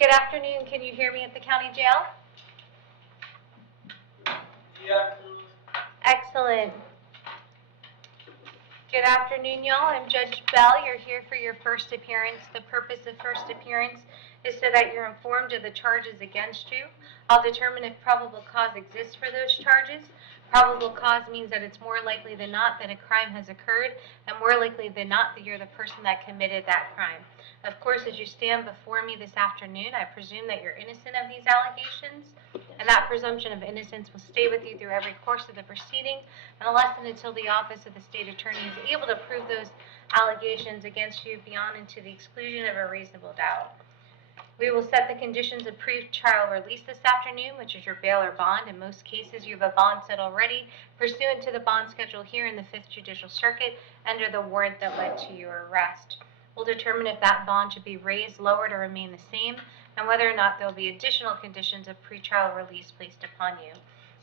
Good afternoon. Can you hear me at the county jail? Yeah. Excellent. Good afternoon, y'all. I'm Judge Bell. You're here for your first appearance. The purpose of first appearance is so that you're informed of the charges against you. I'll determine if probable cause exists for those charges. Probable cause means that it's more likely than not that a crime has occurred, and more likely than not that you're the person that committed that crime. Of course, as you stand before me this afternoon, I presume that you're innocent of these allegations, and that presumption of innocence will stay with you through every course of the proceeding, unless and until the Office of the State Attorney is able to prove those allegations against you beyond and to the exclusion of a reasonable doubt. We will set the conditions of pre-trial release this afternoon, which is your bail or bond. In most cases, you have a bond set already, pursuant to the bond schedule here in the 5th Judicial Circuit, under the warrant that led to your arrest. We'll determine if that bond should be raised, lowered, or remain the same, and whether or not there will be additional conditions of pretrial release placed upon you.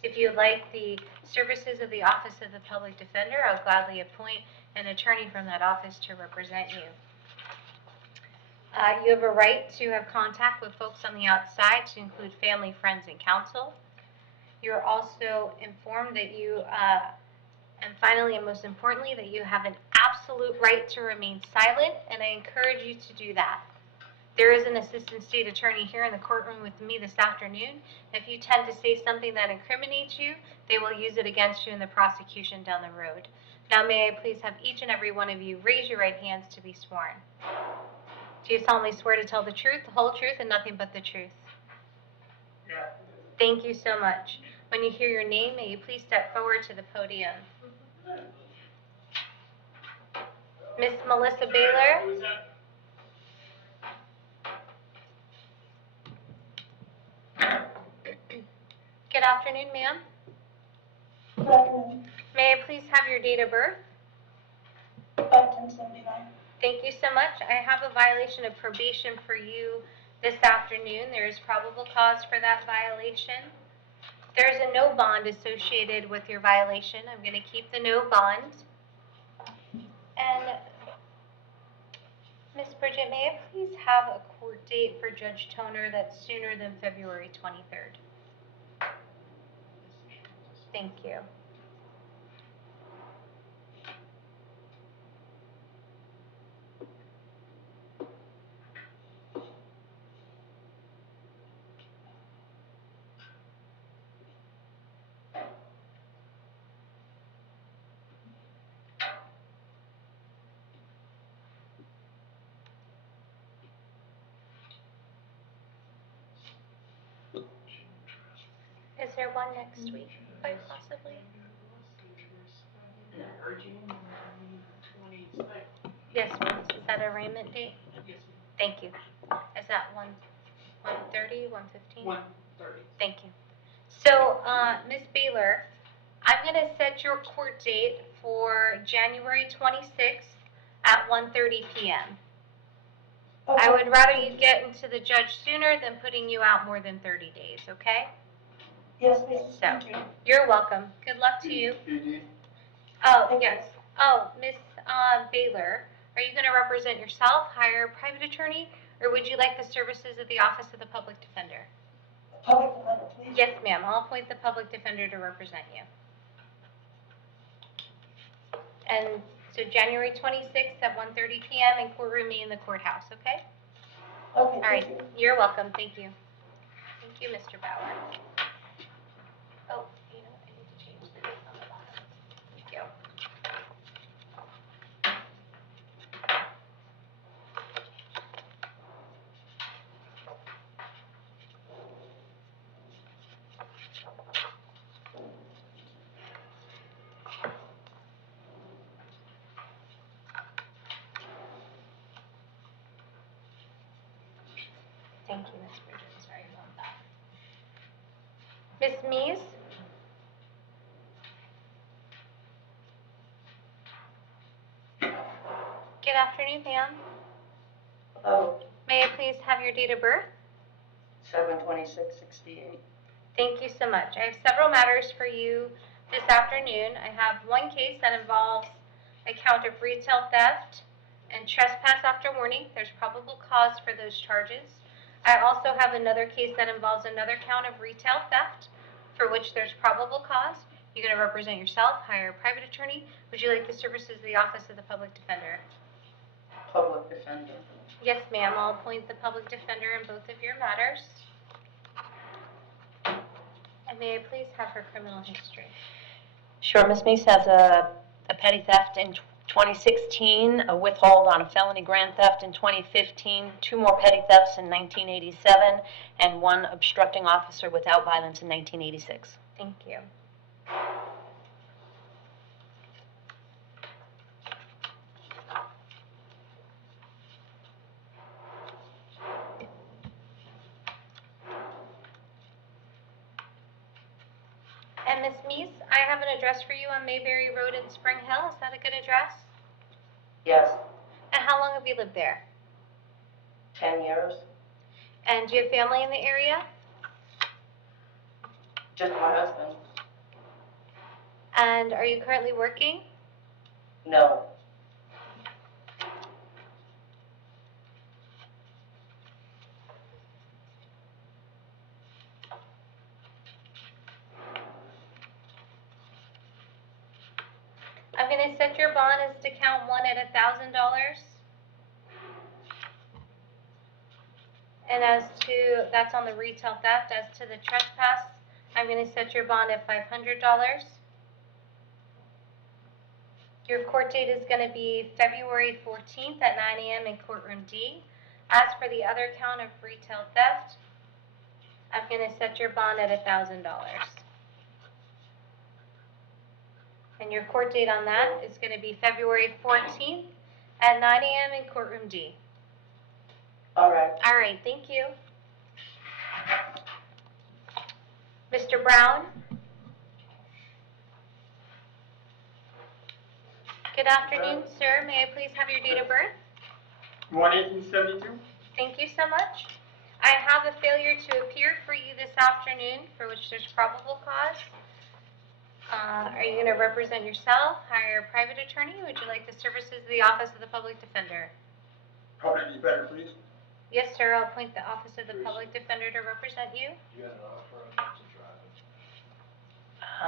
If you would like the services of the Office of the Public Defender, I'll gladly appoint an attorney from that office to represent you. You have a right to have contact with folks on the outside, to include family, friends, and counsel. You're also informed that you, and finally and most importantly, that you have an absolute right to remain silent, and I encourage you to do that. There is an assistant state attorney here in the courtroom with me this afternoon. If you tend to say something that incriminates you, they will use it against you in the prosecution down the road. Now, may I please have each and every one of you raise your right hands to be sworn? Do you solemnly swear to tell the truth, the whole truth, and nothing but the truth? Yeah. Thank you so much. When you hear your name, may you please step forward to the podium. Miss Melissa Baylor. Good afternoon, ma'am. Good afternoon. May I please have your date of birth? 5/10/79. Thank you so much. I have a violation of probation for you this afternoon. There is probable cause for that violation. There is a no bond associated with your violation. I'm going to keep the no bond. And Ms. Bridget, may I please have a court date for Judge Toner that's sooner than February 23rd? Thank you. Is there one next week, quite possibly? Yes, ma'am. Is that a arraignment date? Yes. Thank you. Is that 1:30, 1:15? 1:30. Thank you. So, Ms. Baylor, I'm going to set your court date for January 26th at 1:30 p.m. Okay. I would rather you get into the judge sooner than putting you out more than 30 days, okay? Yes, ma'am. So, Thank you. you're welcome. Good luck to you. PD. Oh, yes. Oh, Ms. Baylor, are you going to represent yourself, hire a private attorney, or would you like the services of the Office of the Public Defender? Public defender, please. Yes, ma'am. I'll appoint the public defender to represent you. And so January 26th at 1:30 p.m. in courtroom E in the courthouse, okay? Okay, All right. thank you. You're welcome. Thank you. Thank you, Mr. Bauer. Oh, you know what? I need to change the date on the bottom. Thank you. Thank you, Ms. Bridget. Sorry about that. Ms. Mees? Good afternoon, ma'am. Hello, May I please have your date of birth? 7/26/68. Thank you so much. I have several matters for you this afternoon. I have one case that involves a count of retail theft and trespass after warning. There's probable cause for those charges. I also have another case that involves another count of retail theft for which there's probable cause. You're going to represent yourself, hire a private attorney. Would you like the services of the Office of the Public Defender? Public defender. Yes, ma'am. I'll appoint the public defender in both of your matters. And may I please have her criminal history? Sure, Ms. Meese has a petty theft in 2016, a withhold on a felony grand theft in 2015, 2 more petty thefts in 1987, and 1 obstructing officer without violence in 1986. Thank you. And Ms. Meese, I have an address for you on Mayberry Road in Spring Hill. Is that a good address? Yes. And how long have you lived there? 10 years. And do you have family in the area? Just my husband. And are you currently working? No. I'm going to set your bond as to count 1 at $1,000. And as to, that's on the retail theft. As to the trespass, I'm going to set your bond at $500. Your court date is going to be February 14th at 9 a.m. in courtroom D. As for the other count of retail theft, I'm going to set your bond at $1,000. And your court date on that is going to be February 14th at 9 a.m. in courtroom D. All right. All right, thank you. Mr. Brown? Good afternoon, sir. May I please have your date of birth? 1/1872? Thank you so much. I have a failure to appear for you this afternoon for which there's probable cause. Are you going to represent yourself, hire a private attorney, or would you like the services of the Office of the Public Defender? Public defender, please. Yes, sir. I'll appoint the Office of the Public Defender to represent you. You got an offer to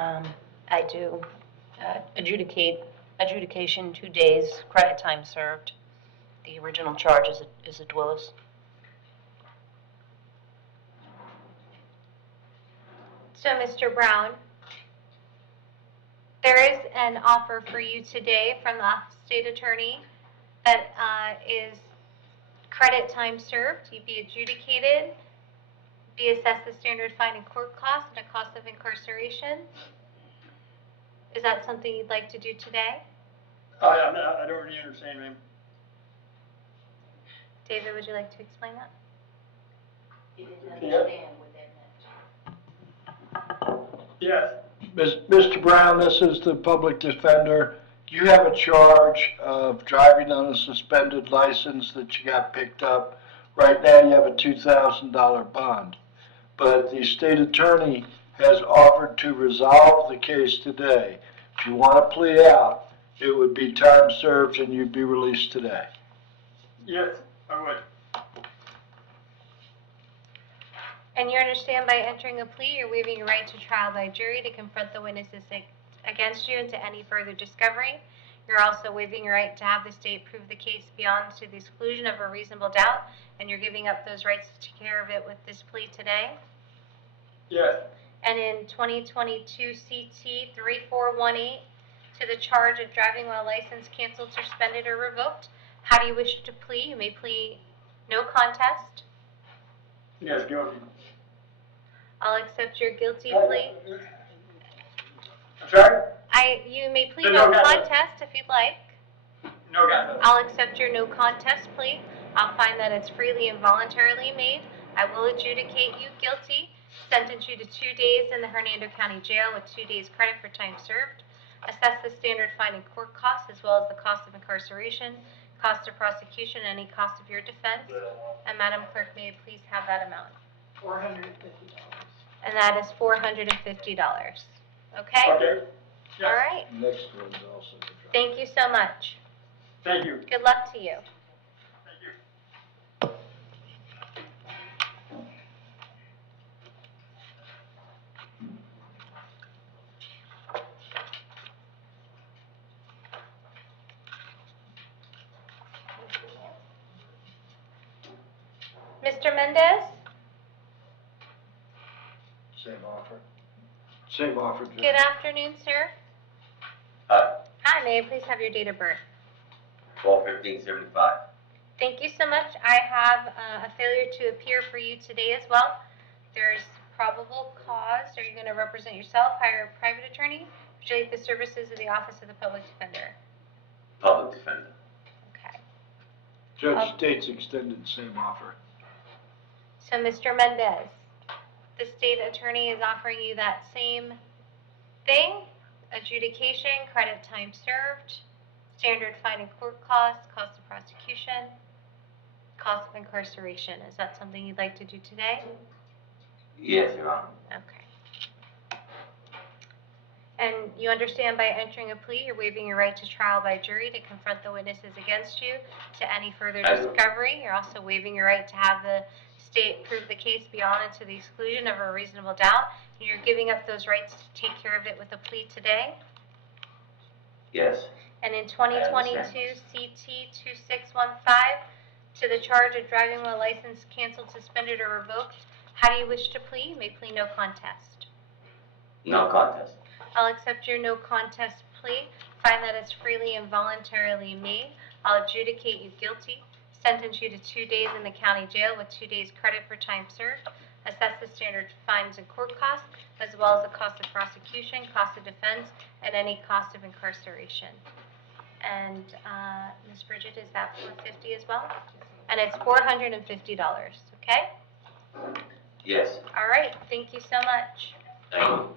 drive it? I do. Adjudication 2 days, credit time served. The original charge is a Willis. So, Mr. Brown, there is an offer for you today from the state attorney that is credit time served. You'd be adjudicated, be assessed the standard fine and court cost and a cost of incarceration. Is that something you'd like to do today? I don't really understand, ma'am. David, would you like to explain that? He didn't Yeah. understand what that meant. Yes. Mr. Brown, this is the public defender. You have a charge of driving on a suspended license that you got picked up. Right now, you have a $2,000 bond. But the state attorney has offered to resolve the case today. If you want to plea out, it would be time served and you'd be released today. Yes, I would. And you understand by entering a plea, you're waiving your right to trial by jury to confront the witnesses against you and to any further discovery. You're also waiving your right to have the state prove the case beyond to the exclusion of a reasonable doubt, and you're giving up those rights to take care of it with this plea today. Yes. And in 2022 CT 3418, to the charge of driving while license canceled, suspended, or revoked, how do you wish to plea? You may plea no contest. Yes, guilty. I'll accept your guilty plea. I'm sorry? You may plead No no contest. contest if you'd like. No contest. I'll accept your no contest plea. I'll find that it's freely and voluntarily made. I will adjudicate you guilty, sentence you to 2 days in the Hernando County Jail with 2 days credit for time served, assess the standard fine and court costs as well as the cost of incarceration, cost of prosecution, any cost of your defense. And Madam Clerk, may I please have that amount? $450. And that is $450. Okay? Okay. Yes. All right. Next one's also to drive. Thank you so much. Thank you. Good luck to you. Thank you. Mr. Mendez? Same offer. Same offer, Judge. Good afternoon, sir. Hi, Hi, may I please have your date of birth? 12/15/75. Thank you so much. I have a failure to appear for you today as well. There's probable cause. Are you going to represent yourself, hire a private attorney? Would you like the services of the Office of the Public Defender? Public defender. Okay. Judge state's extended, same offer. So, Mr. Mendez, the state attorney is offering you that same thing, adjudication, credit time served, standard fine and court costs, cost of prosecution, cost of incarceration. Is that something you'd like to do today? Yes, Your Honor. Okay. And you understand by entering a plea, you're waiving your right to trial by jury to confront the witnesses against you to any further I do. discovery. You're also waiving your right to have the state prove the case beyond and to the exclusion of a reasonable doubt. And you're giving up those rights to take care of it with a plea today. Yes. And in 2022 CT 2615, to the charge of driving while license canceled, suspended, or revoked, how do you wish to plea? You may plea no contest. No contest. I'll accept your no contest plea, find that it's freely and voluntarily made. I'll adjudicate you guilty, sentence you to 2 days in the county jail with 2 days credit for time served, assess the standard fines and court costs, as well as the cost of prosecution, cost of defense, and any cost of incarceration. And Ms. Bridget, is that $450 as well? And it's $450, okay? Yes. All right, thank you so much. Thank you.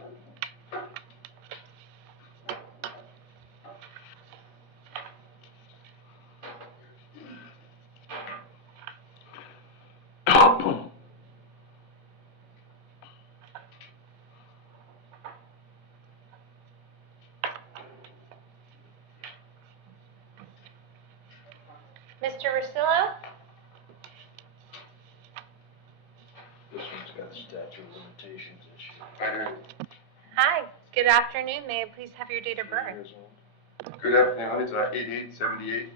Mr. Rosillo? This one's got a statute of limitations issue. Hi, good afternoon. May I please have your date of birth? 3 years old. Good afternoon, it's 8878.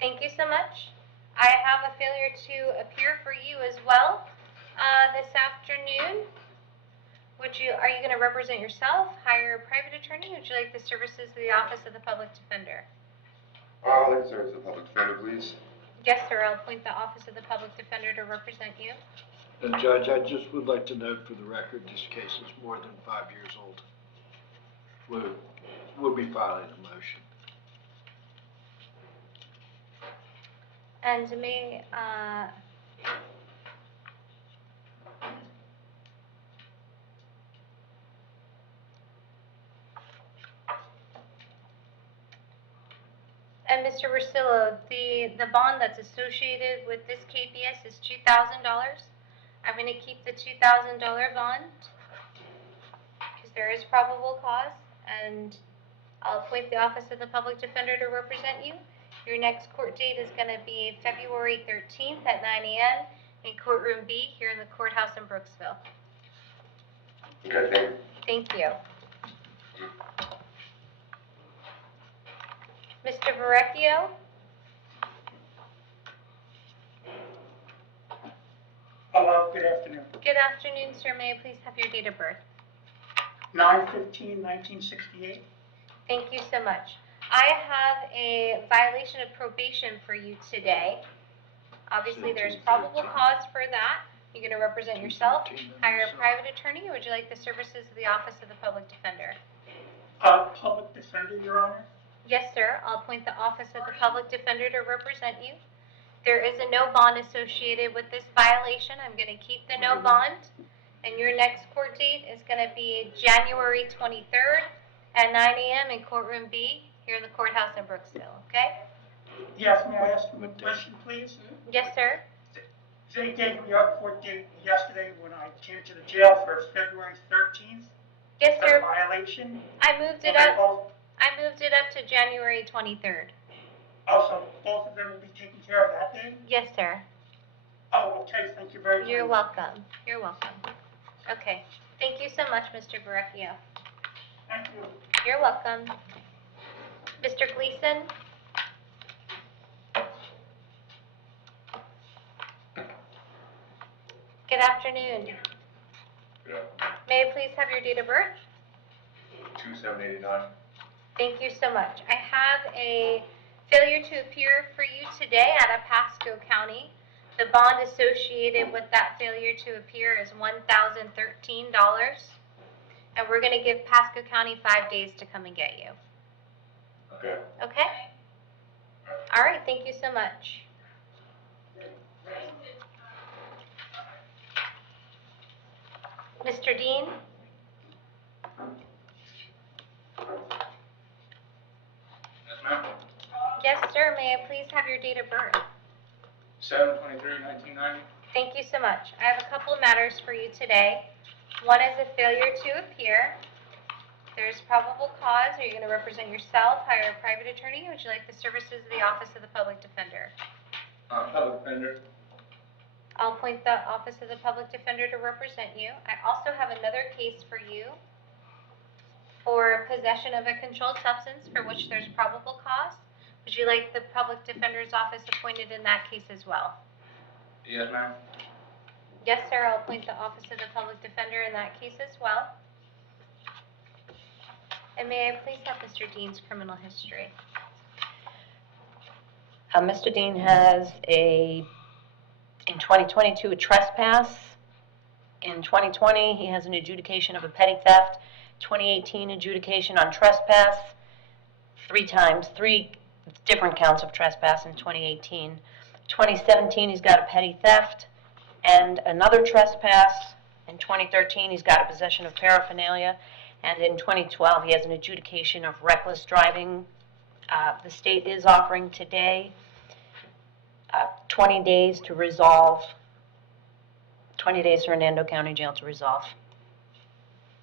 Thank you so much. I have a failure to appear for you as well this afternoon. Are you going to represent yourself, hire a private attorney, or would you like the services of the Office of the Public Defender? I'd like to serve as the public defender, please. Yes, sir. I'll appoint the Office of the Public Defender to represent you. And Judge, I just would like to note for the record, this case is more than 5 years old. We'll be filing a motion. And Mr. Rosillo, the bond that's associated with this KPS is $2,000. I'm going to keep the $2,000 bond because there is probable cause, and I'll appoint the Office of the Public Defender to represent you. Your next court date is going to be February 13th at 9 a.m. in courtroom B here in the courthouse in Brooksville. Okay, thank you. Thank you. Mr. Verrecchio? Hello, good afternoon. Good afternoon, sir. May I please have your date of birth? 9/15/1968. Thank you so much. I have a violation of probation for you today. Obviously, there's probable cause for that. You're going to represent yourself, hire a private attorney, or would you like the services of the Office of the Public Defender? Public defender, Your Honor. Yes, sir. I'll appoint the Office of the Public Defender to represent you. There is a no bond associated with this violation. I'm going to keep the no bond. And your next court date is going to be January 23rd at 9 a.m. in courtroom B here in the courthouse in Brooksville, okay? Yes, may I ask you a question, please? Yes, sir. They gave me a court date yesterday when I came to the jail for February 13th. Yes, For sir. violation. I moved it Okay, up. I moved it up to January 23rd. Also, both of them will be taken care of that day? Yes, sir. Oh, okay, thank you very much. You're welcome. You're welcome. Okay. Thank you so much, Mr. Verrecchio. Thank you. You're welcome. Mr. Gleason? Good afternoon. Yeah. May I please have your date of birth? 2789. Thank you so much. I have a failure to appear for you today out of Pasco County. The bond associated with that failure to appear is $1,013. And we're going to give Pasco County 5 days to come and get you. Okay. Okay? All right, thank you so much. Mr. Dean? Yes, ma'am. Yes, sir. May I please have your date of birth? 7/23/1990. Thank you so much. I have a couple of matters for you today. One is a failure to appear. There's probable cause. Are you going to represent yourself, hire a private attorney, or would you like the services of the Office of the Public Defender? Public defender. I'll appoint the Office of the Public Defender to represent you. I also have another case for you for possession of a controlled substance for which there's probable cause. Would you like the Public Defender's Office appointed in that case as well? Yes, ma'am. Yes, sir. I'll appoint the Office of the Public Defender in that case as well. And may I please have Mr. Dean's criminal history? Mr. Dean has in 2022, a trespass. In 2020, he has an adjudication of a petty theft. 2018, adjudication on trespass. 3 times, 3 different counts of trespass in 2018. 2017, he's got a petty theft and another trespass. In 2013, he's got a possession of paraphernalia. And in 2012, he has an adjudication of reckless driving. The state is offering today 20 days to resolve, 20 days to Hernando County Jail to resolve.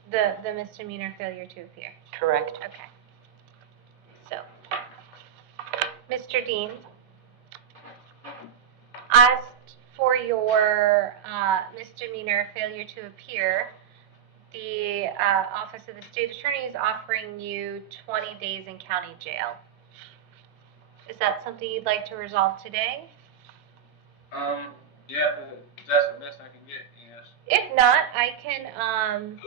The misdemeanor failure to appear. Correct. Okay. So, Mr. Dean, as for your misdemeanor failure to appear, the Office of the State Attorney is offering you 20 days in county jail. Is that something you'd like to resolve today? Yeah, if that's the best I can get, yes. If not, I can,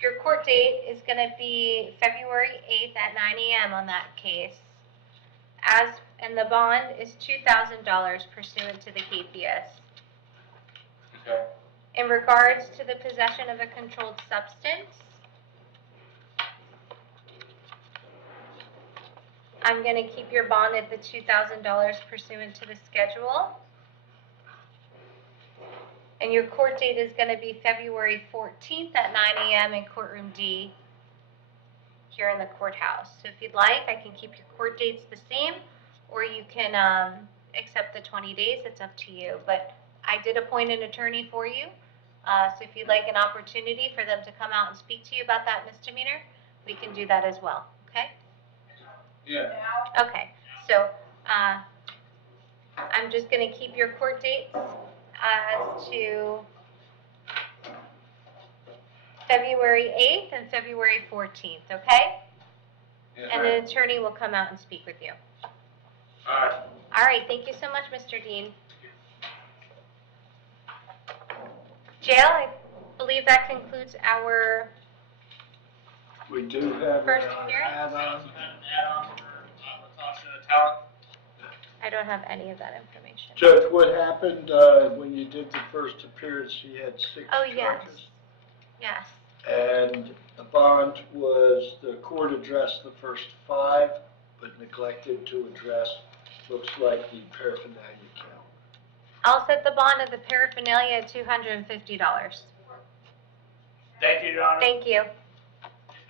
your court date is going to be February 8th at 9 a.m. on that case. And the bond is $2,000 pursuant to the KPS. Okay. In regards to the possession of a controlled substance, I'm going to keep your bond at the $2,000 pursuant to the schedule. And your court date is going to be February 14th at 9 a.m. in courtroom D here in the courthouse. So if you'd like, I can keep your court dates the same, or you can accept the 20 days. It's up to you. But I did appoint an attorney for you. So if you'd like an opportunity for them to come out and speak to you about that misdemeanor, we can do that as well. Okay? Yeah. Okay. So I'm just going to keep your court dates as to February 8th and February 14th, okay? Yes, And ma'am. an attorney will come out and speak with you. All right. All right, thank you so much, Mr. Dean. Jail, I believe that concludes our We do have First an appearance? add-on. An add-on for Latasha Talent. I don't have any of that information. Judge, what happened when you did the first appearance? She had 6 Oh, yes. charges. Yes. And the bond was, the court addressed the first 5, but neglected to address, looks like, the paraphernalia count. I'll set the bond of the paraphernalia at $250. Thank you, Your Honor. Thank you.